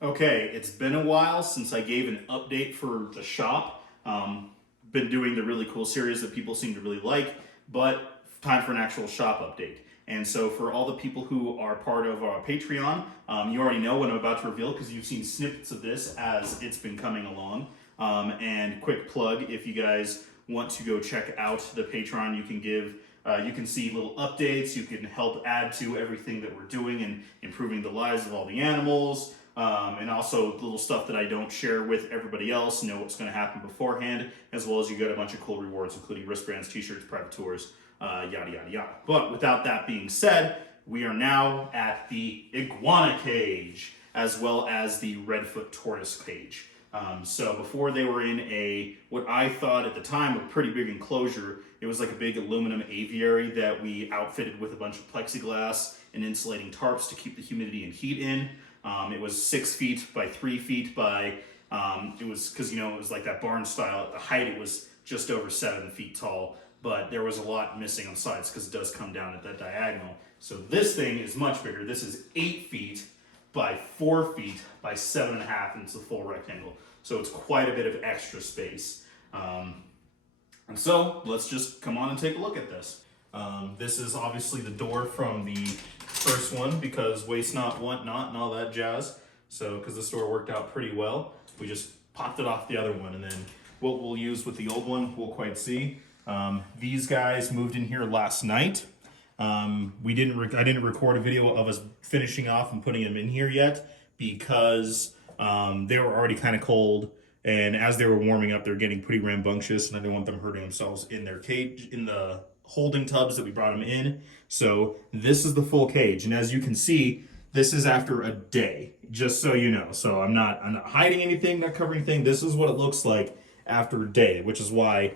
Okay, it's been a while since I gave an update for the shop. Been doing the really cool series that people seem to really like, but time for an actual shop update. And so, for all the people who are part of our Patreon, you already know what I'm about to reveal because you've seen snippets of this as it's been coming along. And quick plug, if you guys want to go check out the Patreon, you can see little updates. You can help add to everything that we're doing and improving the lives of all the animals. And also little stuff that I don't share with everybody else, know what's going to happen beforehand, as well as you get a bunch of cool rewards, including wristbands, t-shirts, private tours, yada, yada, yada. But without that being said, we are now at the Iguana cage, as well as the Redfoot tortoise cage. So before they were in what I thought at the time, a pretty big enclosure. It was like a big aluminum aviary that we outfitted with a bunch of plexiglass and insulating tarps to keep the humidity and heat in. It was 6 feet by 3 feet by, it was, because it was like that barn style. At the height, it was just over 7 feet tall, but there was a lot missing on sides because it does come down at that diagonal. So this thing is much bigger. This is 8 feet by 4 feet by 7.5, and it's a full rectangle. So it's quite a bit of extra space. And so let's just come on and take a look at this. This is obviously the door from the first one because waste not, want not, and all that jazz. So, because this door worked out pretty well, we just popped it off the other one, and then what we'll use with the old one, we'll quite see. These guys moved in here last night. I didn't record a video of us finishing off and putting them in here yet because they were already kind of cold. And as they were warming up, they're getting pretty rambunctious, and I didn't want them hurting themselves in their cage, in the holding tubs that we brought them in. So this is the full cage, and as you can see, this is after a day, just so you know. So I'm not hiding anything, not covering anything. This is what it looks like after a day, which is why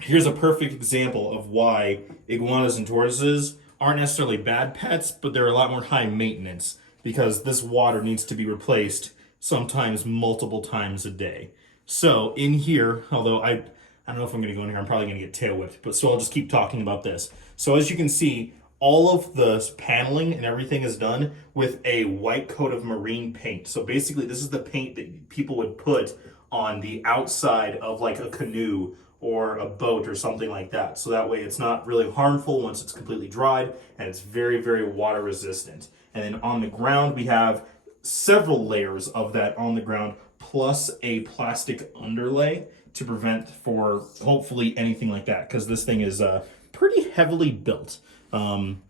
here's a perfect example of why iguanas and tortoises aren't necessarily bad pets, but they're a lot more high maintenance because this water needs to be replaced sometimes multiple times a day. So in here, although I don't know if I'm going to go in here, I'm probably going to get tail whipped, but so I'll just keep talking about this. So as you can see, all of the paneling and everything is done with a white coat of marine paint. So basically this is the paint that people would put on the outside of like a canoe or a boat or something like that. So that way it's not really harmful once it's completely dried, and it's very, very water resistant. And then on the ground, we have several layers of that on the ground, plus a plastic underlay to prevent for hopefully anything like that, because this thing is pretty heavily built. And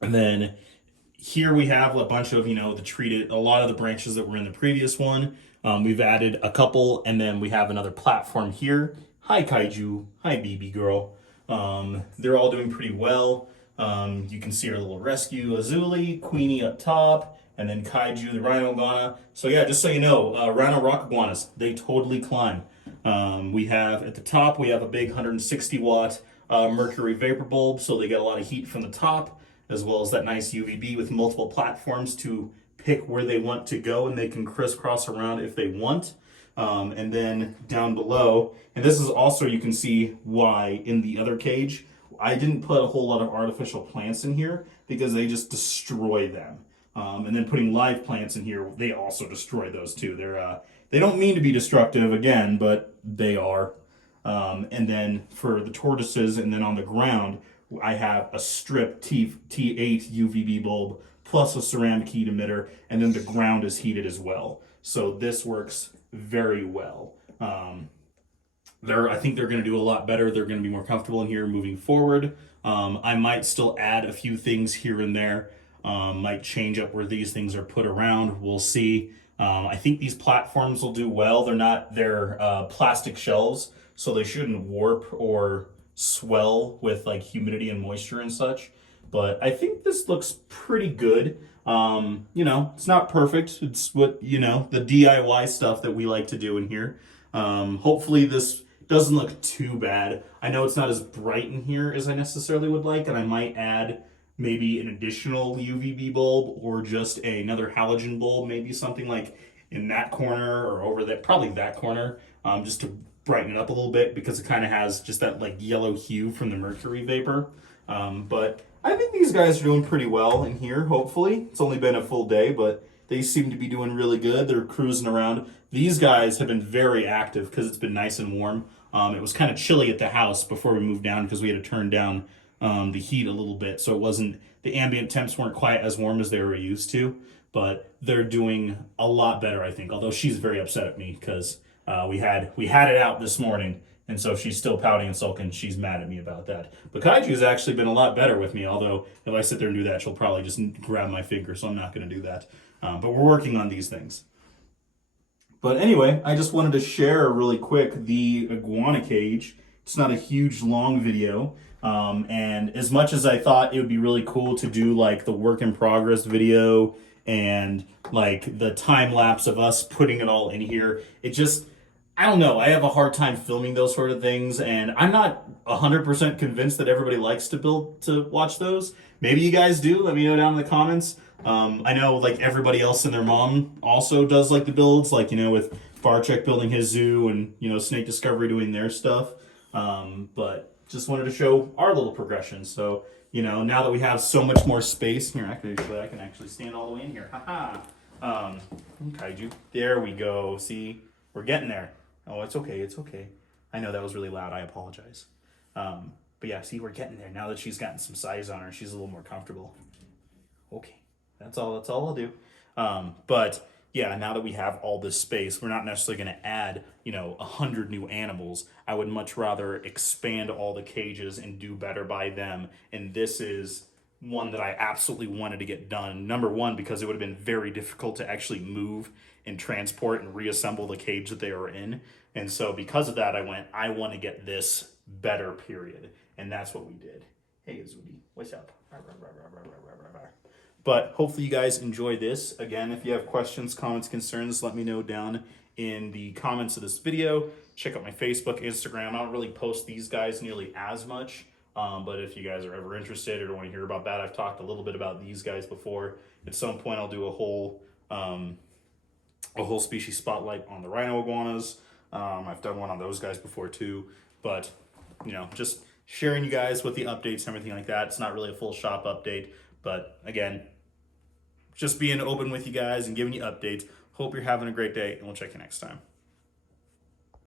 then here we have a bunch of, a lot of the branches that were in the previous one. We've added a couple, and then we have another platform here. Hi, Kaiju. Hi, BB girl. They're all doing pretty well. You can see our little rescue, Azuli, Queenie up top, and then Kaiju, the rhino iguana. So yeah, just so you know, rhino rock iguanas, they totally climb. We have, at the top, we have a big 160 watt mercury vapor bulb, so they get a lot of heat from the top, as well as that nice UVB with multiple platforms to pick where they want to go, and they can crisscross around if they want. And then down below, and this is also, you can see why in the other cage, I didn't put a whole lot of artificial plants in here because they just destroy them. And then putting live plants in here, they also destroy those too. They don't mean to be destructive again, but they are. And then for the tortoises, and then on the ground, I have a strip T8 UVB bulb plus a ceramic heat emitter, and then the ground is heated as well. So this works very well. I think they're going to do a lot better. They're going to be more comfortable in here moving forward. I might still add a few things here and there. Might change up where these things are put around. We'll see. I think these platforms will do well. They're plastic shelves, so they shouldn't warp or swell with like humidity and moisture and such. But I think this looks pretty good. It's not perfect. It's what, the DIY stuff that we like to do in here. Hopefully this doesn't look too bad. I know it's not as bright in here as I necessarily would like, and I might add maybe an additional UVB bulb or just another halogen bulb, maybe something like in that corner or over there, probably that corner, just to brighten it up a little bit because it kind of has just that like yellow hue from the mercury vapor. But I think these guys are doing pretty well in here, hopefully. It's only been a full day, but They seem to be doing really good. They're cruising around. These guys have been very active because it's been nice and warm. It was kind of chilly at the house before we moved down because we had to turn down the heat a little bit, so it wasn't, the ambient temps weren't quite as warm as they were used to. But they're doing a lot better, I think. Although she's very upset at me because we had it out this morning, and so she's still pouting and sulking. She's mad at me about that. But Kaiju's actually been a lot better with me. Although if I sit there and do that, she'll probably just grab my finger. So I'm not going to do that. But we're working on these things. But anyway, I just wanted to share really quick the iguana cage. It's not a huge, long video. And as much as I thought it would be really cool to do like the work in progress video and like the time lapse of us putting it all in here, it just, I don't know. I have a hard time filming those sort of things, and I'm not 100% convinced that everybody likes to watch those. Maybe you guys do. Let me know down in the comments. I know like everybody else and their mom also does like the builds, like, you know, with Barchek building his zoo and, you know, Snake Discovery doing their stuff. But just wanted to show our little progression. So, you know, now that we have so much more space here, I can actually stand all the way in here. Haha. Kaiju. There we go. See, we're getting there. Oh, it's okay. It's okay. I know that was really loud. I apologize. But yeah, see, we're getting there. Now that she's gotten some size on her, she's a little more comfortable. Okay. That's all I'll do. But yeah, now that we have all this space, we're not necessarily going to add, you know, 100 new animals. I would much rather expand all the cages and do better by them. And this is one that I absolutely wanted to get done. Number one, because it would have been very difficult to actually move and transport and reassemble the cage that they were in. And so because of that, I want to get this better, period. And that's what we did. Hey, Zudi, what's up? But hopefully you guys enjoy this. Again, if you have questions, comments, concerns, let me know down in the comments of this video. Check out my Facebook, Instagram. I don't really post these guys nearly as much. But if you guys are ever interested or want to hear about that, I've talked a little bit about these guys before. At some point, I'll do a whole species spotlight on the rhino iguanas. I've done one on those guys before too. But, you know, just sharing you guys with the updates and everything like that. It's not really a full shop update. But again, just being open with you guys and giving you updates. Hope you're having a great day, and we'll check you next time.